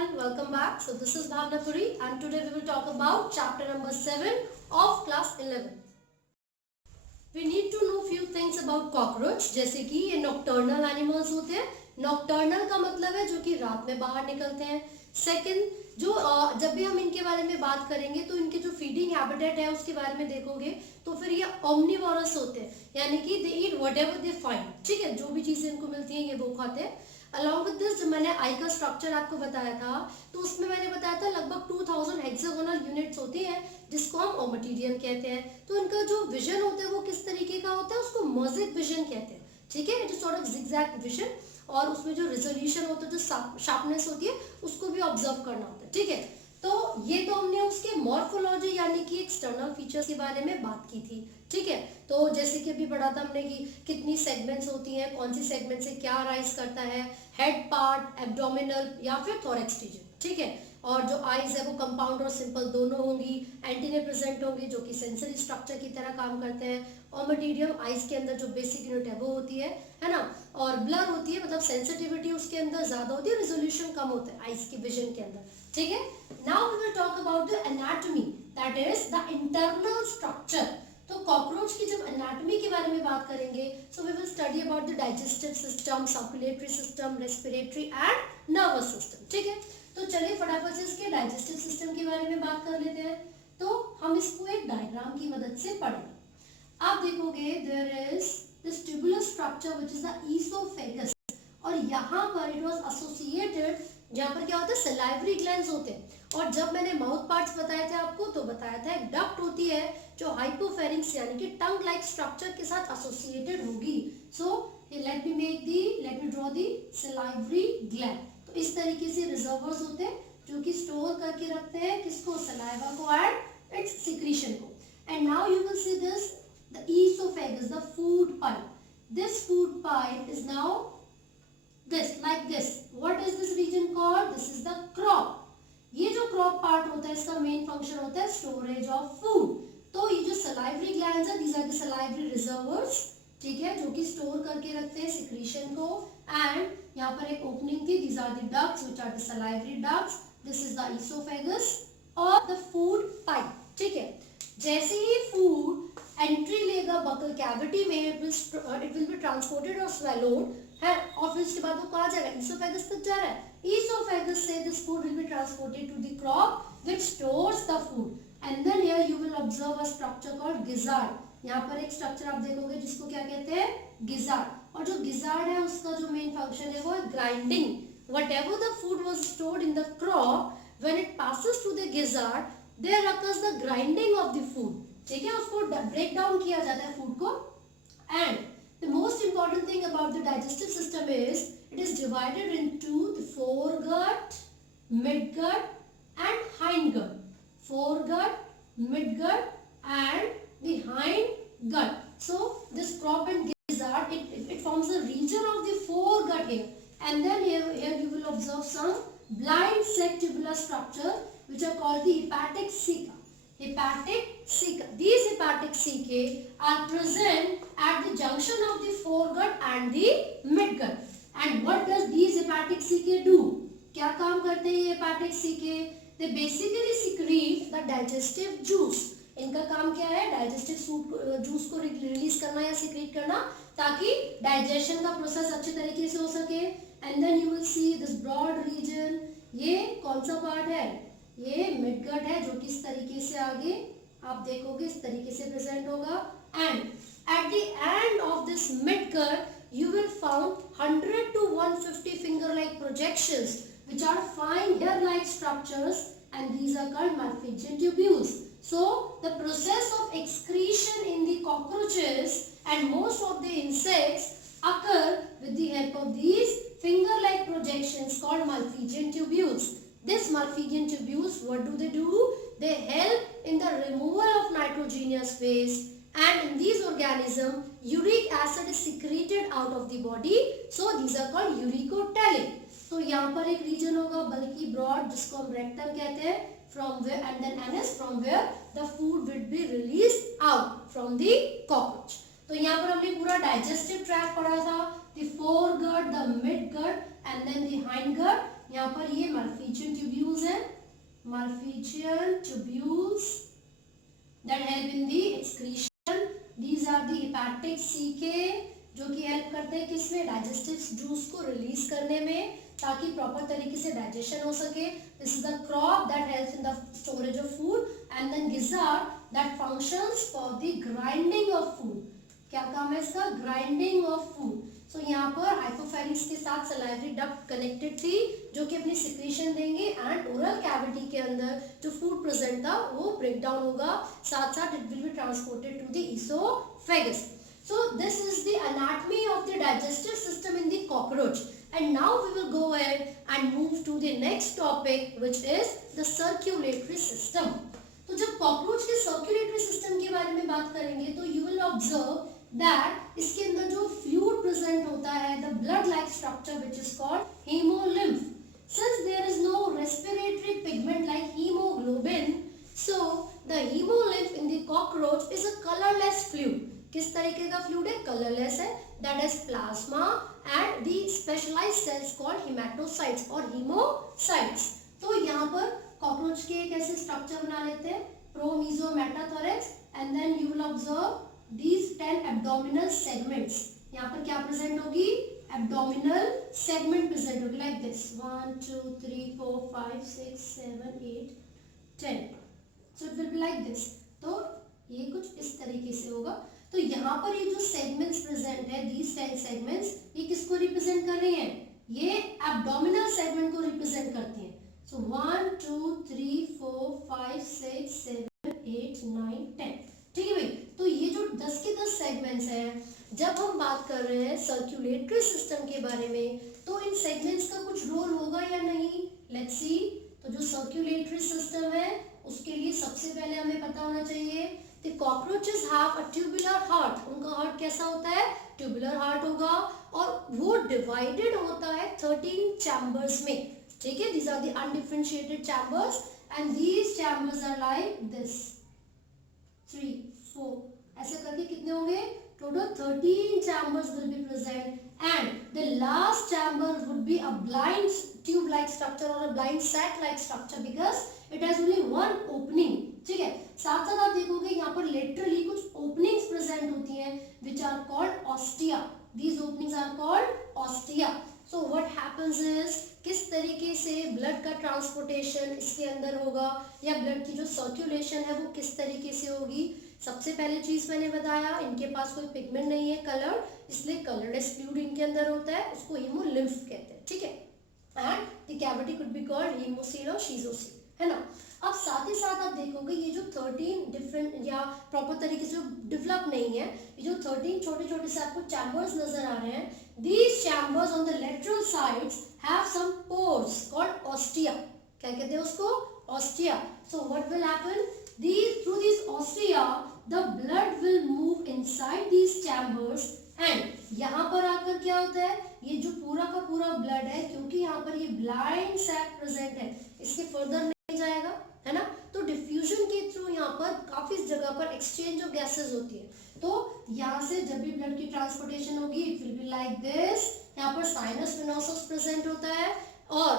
everyone, welcome back. So this is Bhavna Puri and today we will talk about chapter number 7 of class 11. We need to know few things about cockroach, जैसे कि ये nocturnal animals होते हैं. Nocturnal का मतलब है जो कि रात में बाहर निकलते हैं. सेकंड, जो जब भी हम इनके बारे में बात करेंगे तो इनके जो फीडिंग हैबिटेट है उसके बारे में देखोगे तो फिर ये ओमनिवोरस होते हैं, यानी कि दे ईट व्हाटएवर दे फाइंड. ठीक है, जो भी चीजें इनको मिलती हैं ये वो खाते हैं. अलॉन्ग विद दिस, जब मैंने आई का स्ट्रक्चर आपको बताया था तो उसमें मैंने बताया था लगभग 2000 हेक्सागोनल यूनिट्स होती हैं जिसको हम ओमोटिडियम कहते हैं. तो इनका जो विजन होता है वो किस तरीके का होता है, उसको मोज़ेक विजन कहते हैं. ठीक है, it is sort of zigzag vision, और उसमें जो रिजोल्यूशन होता है, जो शार्पनेस होती है, उसको भी ऑब्जर्व करना होता है. ठीक है, तो ये तो हमने उसके मॉर्फोलॉजी यानी कि एक्सटर्नल फीचर्स के बारे में बात की थी. ठीक है, तो जैसे कि अभी पढ़ा था हमने कि कितनी सेगमेंट्स होती हैं, कौन सी सेगमेंट से क्या राइज करता है, हेड पार्ट, एब्डोमिनल या फिर थोरैक्स रीजन. ठीक है, और जो आईज है वो कंपाउंड और सिंपल दोनों होंगी. एंटीने प्रेजेंट होंगी जो कि सेंसरी स्ट्रक्चर की तरह काम करते हैं. ओमोटिडियम आईज के अंदर जो बेसिक यूनिट है वो होती है ना, और ब्लर होती है, मतलब सेंसिटिविटी उसके अंदर ज्यादा होती है, रेजोल्यूशन कम होता है आईज के विजन के अंदर. ठीक है, now we will talk about the anatomy, that is the internal structure. तो कॉकरोच की जब एनाटॉमी के बारे में बात करेंगे so we will study about the digestive system, circulatory system, respiratory and nervous system. ठीक है, तो चलिए फटाफट से इसके डाइजेस्टिव सिस्टम के बारे में बात कर लेते हैं. तो हम इसको एक डायग्राम की मदद से पढ़ेंगे. आप देखोगे there is this tubular structure which is the oesophagus, और यहाँ पर इट वाज एसोसिएटेड, जहाँ पर क्या होता है, सलाइवरी ग्लैंड्स होते हैं. और जब मैंने माउथ पार्ट्स बताए थे आपको तो बताया था एक डक्ट होती है जो हाइपोफेरिंक्स यानी कि टंग लाइक स्ट्रक्चर के साथ एसोसिएटेड होगी. So let me draw the salivary gland. तो इस तरीके से रिजर्वर्स होते हैं जो कि स्टोर करके रखते हैं किसको, सलाइवा को एंड इट्स सिक्रीशन को. And now you will see this the oesophagus, the food pipe. This food pipe is now this like this. What is this region called? This is the crop. ये जो crop part होता है इसका main function होता है storage of food. तो ये जो सलाइवरी ग्लैंड्स है, these are the salivary reservoirs. ठीक है, जो कि स्टोर करके रखते हैं सिक्रीशन को. एंड यहाँ पर एक ओपनिंग थी, these are the ducts which are the salivary ducts. This is the esophagus or the food pipe. ठीक है, जैसे ही फूड एंट्री लेगा बकल कैविटी में, इट विल बी ट्रांसपोर्टेड और स्वेलोड है, और फिर उसके बाद वो कहाँ जाएगा, ईसोफेगस तक जा रहा है. ईसोफेगस से this food will be transported to the crop which stores the food. And then here you will observe a structure called gizzard. यहाँ पर एक स्ट्रक्चर आप देखोगे जिसको क्या कहते हैं, गिजार्ड. और जो गिजार्ड है उसका जो मेन फंक्शन है वो है grinding. Whatever the food was stored in the crop, when it passes to the gizzard there occurs the grinding of the food. ठीक है, उसको ब्रेक डाउन किया जाता है फूड को. And the most important thing about the digestive system is it is divided into the foregut, midgut and hindgut. Foregut, midgut and the hindgut. So this crop and gizzard, it forms a region of the foregut here. And then here you will observe some blind sac tubular structure which are called the hepatic ceca. Hepatic ceca. These hepatic cecae are present at the junction of the foregut and the midgut. And what does these hepatic cecae do? क्या काम करते हैं ये hepatic cecae? They basically secrete the digestive juice. इनका काम क्या है, digestive juice को रिलीज करना या सिक्रीट करना ताकि डाइजेशन का प्रोसेस अच्छे तरीके से हो सके. And then you will see this broad region. ये कौन सा पार्ट है, ये मिडगट है जो कि इस तरीके से आगे आप देखोगे इस तरीके से प्रेजेंट होगा. And at the end of this midgut you will found 100 to 150 finger like projections which are fine hair like structures, and these are called Malpighian tubules. So the process of excretion in the cockroaches and most of the insects occur with the help of these finger like projections called Malpighian tubules. These Malpighian tubules, what do? They help in the removal of nitrogenous waste, and in these organisms uric acid is secreted out of the body, so these are called uricotelic. तो यहाँ पर एक reason होगा बल्कि broad जिसको हम rectum कहते हैं, from where, and then anus, from where the food will be released out from the cockroach. तो यहाँ पर हमने पूरा डाइजेस्टिव ट्रैक्ट पढ़ा था, the foregut, the midgut and then the hindgut. यहाँ पर ये मालफिजियन ट्यूब्यूल्स है, Malpighian tubules that help in the excretion. These are the hepatic CK जो कि हेल्प करते हैं किसमें, डाइजेस्टिव जूस को रिलीज करने में, ताकि प्रॉपर तरीके से डाइजेशन हो सके. This is the crop that helps in the storage of food, and then gizzard that functions for the grinding of food. क्या काम है इसका, ग्राइंडिंग ऑफ फूड. सो यहाँ पर हाइपोफेरिंक्स के साथ सलाइवरी डक्ट कनेक्टेड थी जो कि अपनी सिक्रीशन देंगे, एंड ओरल कैविटी के अंदर जो फूड प्रेजेंट था वो ब्रेक डाउन होगा, साथ साथ it will be transported to the oesophagus. So this is the anatomy of the digestive system in the cockroach, and now we will go ahead and move to the next topic, which is the circulatory system. तो जब cockroach के circulatory system के बारे में बात करेंगे तो you will observe that इसके अंदर जो फ्लूइड प्रेजेंट होता है, the blood like structure which is called hemolymph. Since there is no respiratory pigment like hemoglobin, so the hemolymph in the cockroach is a colorless fluid. किस तरीके का fluid है, colourless है, that is plasma and the specialised cells called haematocytes और haemocytes. तो यहाँ पर cockroach के एक ऐसे स्ट्रक्चर बना लेते हैं, pro meso metathorax, and then you will observe these 10 abdominal segments. यहाँ पर क्या प्रेजेंट होगी, एब्डोमिनल सेगमेंट प्रेजेंट होगी like this 1 2 3 4 5 6 7 8 10. So it will be like this. तो ये कुछ इस तरीके से होगा. तो यहाँ पर ये जो सेगमेंट्स प्रेजेंट है, these 10 सेगमेंट्स, ये किसको रिप्रेजेंट कर रही हैं, ये एब्डोमिनल सेगमेंट को रिप्रेजेंट करती हैं. सो 1 2 3 4 5 6 7 8 9 10. ठीक है भाई. तो ये जो 10 के 10 सेगमेंट्स हैं, जब हम बात कर रहे हैं सर्कुलेटरी सिस्टम के बारे में, तो इन सेगमेंट्स का कुछ रोल होगा या नहीं, लेट्स सी. तो जो सर्कुलेटरी सिस्टम है उसके लिए सबसे पहले हमें पता होना चाहिए The cockroaches have a tubular heart. उनका हार्ट कैसा होता है, ट्यूबुलर हार्ट होगा, और वो डिवाइडेड होता है 13 चैम्बर्स में. ठीक है, these are the undifferentiated chambers, and these chambers are like this 3 4 ऐसे करके कितने होंगे, total 13 chambers will be present, and the last chamber would be a blind tube like structure or a blind sac like structure because it has only one opening. ठीक है, साथ साथ आप देखोगे यहाँ पर लेटरली कुछ ओपनिंग्स प्रेजेंट होती हैं which are called ostia. These openings are called ostia. So what happens is, किस तरीके से ब्लड का ट्रांसपोर्टेशन इसके अंदर होगा, या ब्लड की जो सर्कुलेशन है वो किस तरीके से होगी. सबसे पहले चीज मैंने बताया, इनके पास कोई पिगमेंट नहीं है कलर, इसलिए कलरलेस फ्लूइड इनके अंदर होता है, उसको हीमोलिम्फ कहते हैं. ठीक है, and the cavity could be called haemocoel और शीजोसील, है ना. अब साथ ही साथ आप देखोगे ये जो 13 डिफरेंट या प्रॉपर तरीके से डेवलप नहीं है, ये जो 13 छोटे छोटे से आपको चैम्बर्स नजर आ रहे हैं, these chambers on the lateral sides have some pores called ostia. क्या कहते हैं उसको, ostia. So what will happen, through these ostia the blood will move inside these chambers, and यहाँ पर आकर क्या होता है, ये जो पूरा का पूरा ब्लड है, क्योंकि यहाँ पर ये ब्लाइंड सैक प्रेजेंट है, इसके फर्दर नहीं जाएगा, है ना. तो डिफ्यूजन के थ्रू यहाँ पर काफी जगह पर एक्सचेंज ऑफ गैसेस होती है. तो यहाँ से जब भी ब्लड की ट्रांसपोर्टेशन होगी, it will be like this. यहाँ पर साइनस वेनोसस प्रेजेंट होता है, और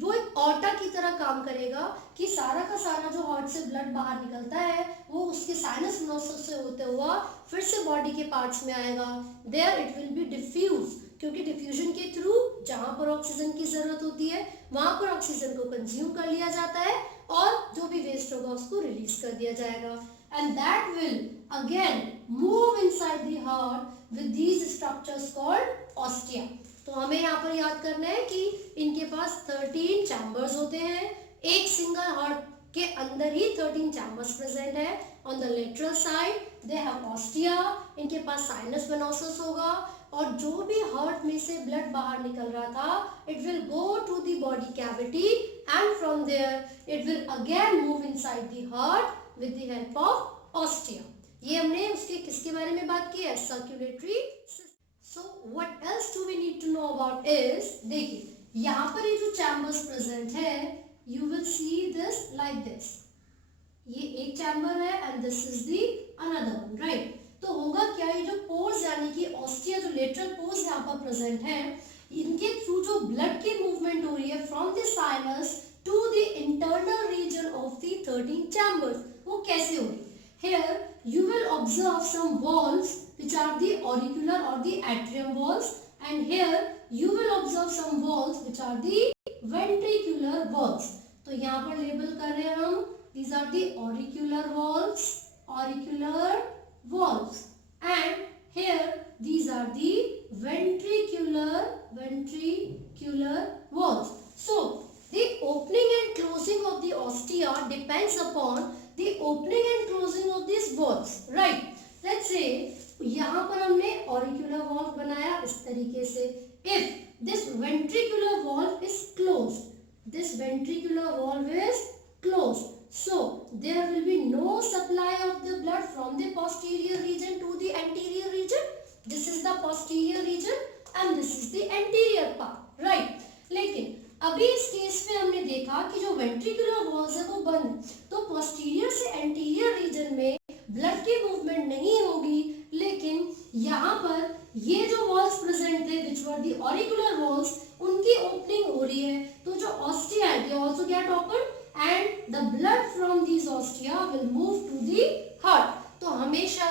वो एक ऑर्टा की तरह काम करेगा कि सारा का सारा जो हार्ट से ब्लड बाहर निकलता है वो उसके साइनस वेनोसस से होते हुआ फिर से बॉडी के पार्ट्स में आएगा. There it will be diffuse, क्योंकि डिफ्यूजन के थ्रू जहां पर ऑक्सीजन की जरूरत होती है वहां पर ऑक्सीजन को कंज्यूम कर लिया जाता है, और जो भी वेस्ट होगा उसको रिलीज कर दिया जाएगा, and that will again move inside the heart with these structures called ostia. तो हमें यहाँ पर याद करना है कि इनके पास 13 चैम्बर्स होते हैं, एक सिंगल हार्ट के अंदर ही 13 चैम्बर्स प्रेजेंट है. On the lateral side they have ostia, इनके पास साइनस वेनोसस होगा, और जो भी हार्ट में से ब्लड बाहर निकल रहा था, it will go to the body cavity, and from there it will again move inside the heart with the help of ostia. ये हमने उसके किसके बारे में बात की है, circulatory. So what else do we need to know about is, देखिए यहाँ पर ये जो चैम्बर्स प्रेजेंट है, you will see this like this. ये एक चैम्बर है and this is the another one, right. तो होगा क्या, ये जो पोर्स यानी कि ऑस्टिया जो लेटरल पोर्स यहाँ पर प्रेजेंट है, इनके थ्रू जो ब्लड की मूवमेंट हो रही है from the sinus to the internal region of the 13 chambers, वो कैसे होगी? Here you will observe some walls which are the auricular or the atrium walls, and here you will observe some walls which are the ventricular walls. तो यहाँ पर label कर रहे हैं हम, these are the auricular walls, and here these are the ventricular walls. So the opening and closing of the ostia depends upon the opening and closing of these valves, right? Let's say यहाँ पर हमने auricular valve बनाया इस तरीके से. If this ventricular valve is closed, so there will be no supply of the blood from the posterior region to the anterior region. This is the posterior region and this is the anterior part, right? लेकिन अभी इस case में हमने देखा कि जो ventricular walls है वो बंद, तो पोस्टीरियर से एंटीरियर रीजन में ब्लड की मूवमेंट नहीं होगी, लेकिन यहाँ पर ये जो वॉल्स प्रेजेंट थे which were the auricular walls, उनकी ओपनिंग हो रही है, तो जो ऑस्टिया है they also get open and the blood from these ostia will move to the heart. तो हमेशा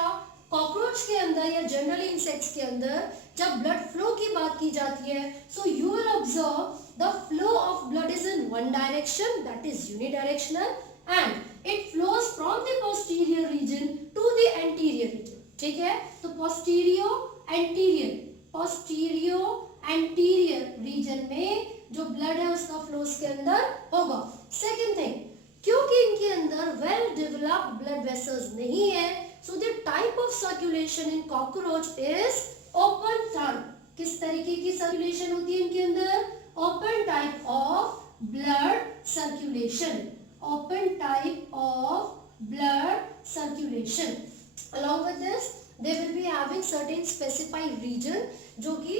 कॉकरोच के अंदर या जनरली इंसेक्ट्स के अंदर जब ब्लड फ्लो की बात की जाती है, so you will observe the flow of blood is in one direction, that is unidirectional, and it flows from the posterior region to the anterior region. ठीक है, तो posterior anterior region में जो blood है उसका flow के अंदर होगा. Second thing, क्योंकि इनके अंदर well developed blood vessels नहीं है, so the type of circulation in cockroach is open type. किस तरीके की circulation होती है इनके अंदर? Open type of blood circulation. Along with this, they will be having certain specified region, जो कि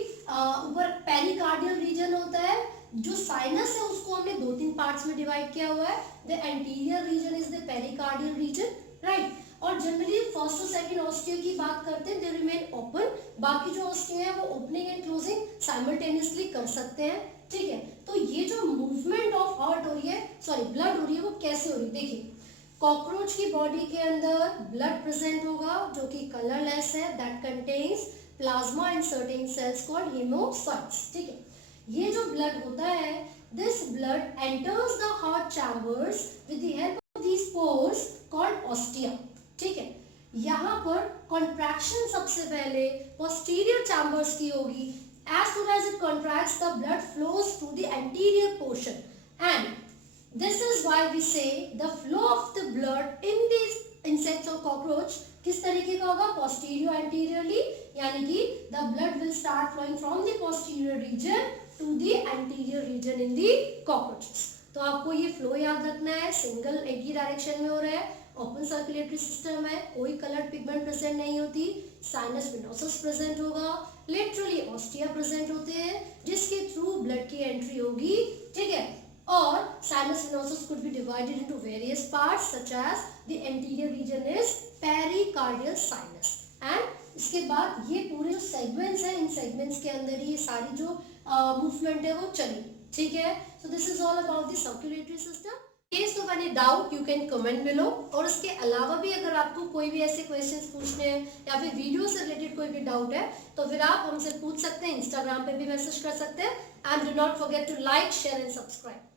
ऊपर पेरिकार्डियल रीजन होता है. जो साइनस है उसको हमने 2-3 पार्ट्स में डिवाइड किया हुआ है. The anterior region is the pericardial region, right. और जनरली फर्स्ट और सेकंड ऑस्टिया की बात करते हैं, दे रिमेन ओपन. बाकी जो ऑस्टिया है वो ओपनिंग एंड क्लोजिंग साइमल्टेनियसली कर सकते हैं. ठीक है, तो ये जो मूवमेंट ऑफ हार्ट हो रही है, सॉरी ब्लड हो रही है, वो कैसे हो रही है? देखिए, कॉकरोच की बॉडी के अंदर ब्लड प्रेजेंट होगा जो कि कलरलेस है, that contains plasma and certain cells called haemocytes. ठीक है, ये जो ब्लड होता है, this blood enters the heart chambers with the help of these pores called ostia. ठीक है, यहाँ पर कॉन्ट्रैक्शन सबसे पहले पोस्टीरियर चैम्बर्स की होगी. As soon as it contracts, the blood flows to the anterior portion, and this is why we say the flow of the blood in these insects or cockroach किस तरीके का होगा? posterior anteriorly, यानी कि the blood will start flowing from the posterior region to the anterior region in the cockroaches. तो आपको ये flow याद रखना है. सिंगल एक ही डायरेक्शन में हो रहा है, ओपन सर्कुलेटरी सिस्टम है, कोई कलर्ड पिगमेंट प्रेजेंट नहीं होती, साइनस विनोसस प्रेजेंट होगा, लेटरली ऑस्टिया प्रेजेंट होते हैं जिसके थ्रू ब्लड की एंट्री होगी. ठीक है, और sinus venosus could be divided into various parts such as the anterior region is pericardial sinus. And इसके बाद ये पूरे जो सेगमेंट्स हैं, इन सेगमेंट्स के अंदर ये सारी जो मूवमेंट है वो चली. ठीक है, so this is all about the circulatory system. Case तो मैंने doubt you can comment below. और उसके अलावा भी अगर आपको कोई भी ऐसे क्वेश्चंस पूछने हैं या फिर वीडियो से रिलेटेड कोई भी डाउट है तो फिर आप हमसे पूछ सकते हैं. इंस्टाग्राम पे भी मैसेज कर सकते हैं. And do not forget to like, share and subscribe.